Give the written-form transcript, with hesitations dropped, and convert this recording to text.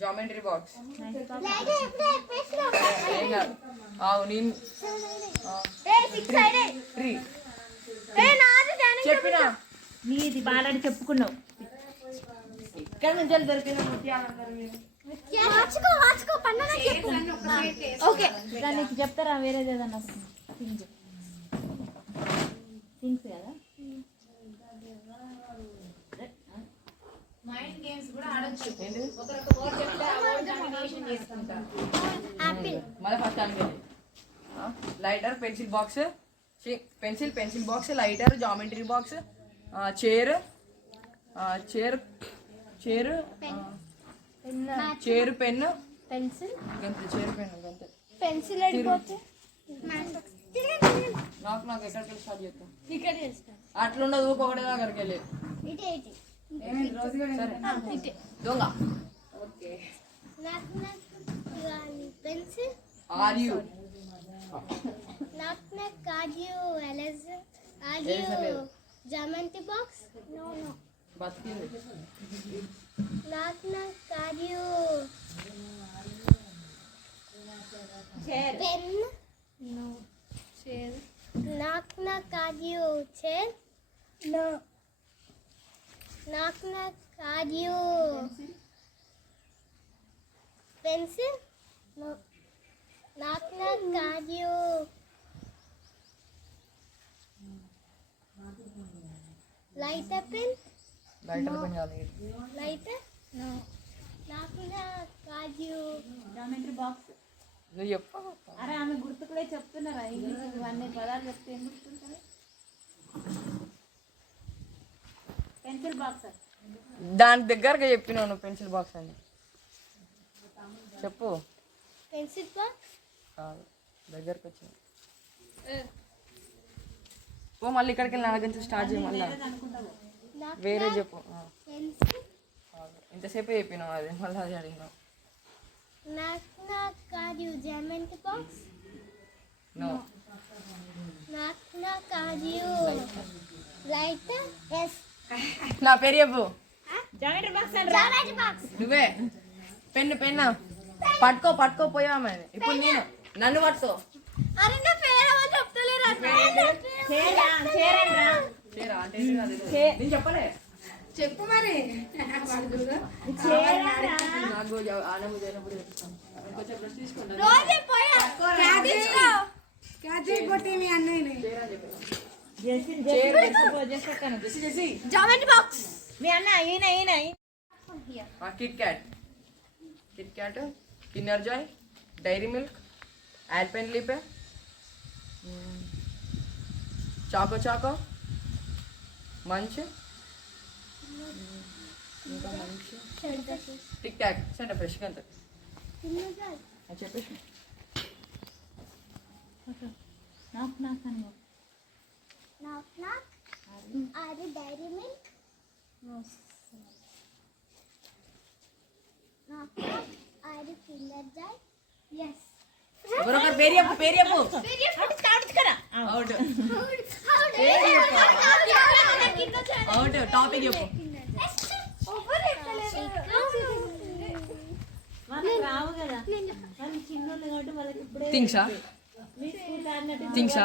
Geometry box. చెప్పినా నీది బాలని చెప్పుకున్నావు. ఇక్కడ నుంచి దొరికిన నీకు చెప్తారా వేరేది ఏదన్నా థింగ్స్ కదా. మైండ్ గేమ్స్ కూడా ఆడొచ్చు. మళ్ళీ ఫస్ట్ అనుకోండి. Lighter, pencil box, pencil box, lighter, geometry box, chair, chair chair chair, pen, pencil, గంతే. చైర్, పెన్, గంతే. పెన్సిల్ అడిపోతే నాకు ఎక్కడికి వెళ్ళి స్టార్ట్ చేస్తాం. అట్లుండదు ఒకటి దగ్గరికి వెళ్ళి దొంగ. పెన్సిల్ ఆర్యు జామెట్రీ బాక్స్ బతికింది. Pen chair pencil lighter pen lighter geometry box. నువ్వు చెప్ప. అరే ఆమె గుర్తుకులే చెప్తున్నారా? ఇవన్నీ పదాలు చెప్తే ఏం గుర్తుంటుంది? పెన్సిల్ బాక్స్ దాని దగ్గరగా చెప్పినావు నువ్వు. పెన్సిల్ బాక్స్ అని చెప్పు. పెన్సిల్ బాక్స్ కాదు, దగ్గరకు వచ్చింది. ఓ మళ్ళీ ఇక్కడికి వెళ్ళి నా దగ్గర నుంచి స్టార్ట్ చేయ. మళ్ళీ వేరే చెప్పు. ఇంతసేపు చెప్పినావు అది, మళ్ళీ అది అడిగినావు. Geometry box no. లైటర్ నా పేరు చెప్పు. జామెట్రీ బాక్స్ నువ్వే. పెన్ను పెన్ను పట్టుకో పోయామే. ఇప్పుడు నేను నన్ను పట్టుకో. నేను చెప్పలే. చెప్పు మరి. నాకు ఆనము చేయనప్పుడు చెప్తాను. కొంచెం బ్రష్ తీసుకోండి. జామెట్రీ బాక్స్ మీ అన్న ఈయన KitKat, Kinder Joy, Dairy Milk, Alpenliebe, choco, Munch, ఇంకా Munch, Tic Tac, Center Fresh అంతే చెప్పేసి. అది డైరీ మిల్క్, అది కిండర్ జాయ్. ఎస్ ఎవరొకరు పేరు చెప్పు. అవుట్ టాపిక్ చెప్పు. రావు కదా చిన్నోళ్ళు కాబట్టి వాళ్ళకి ఇప్పుడే థింగ్సా థింగ్స్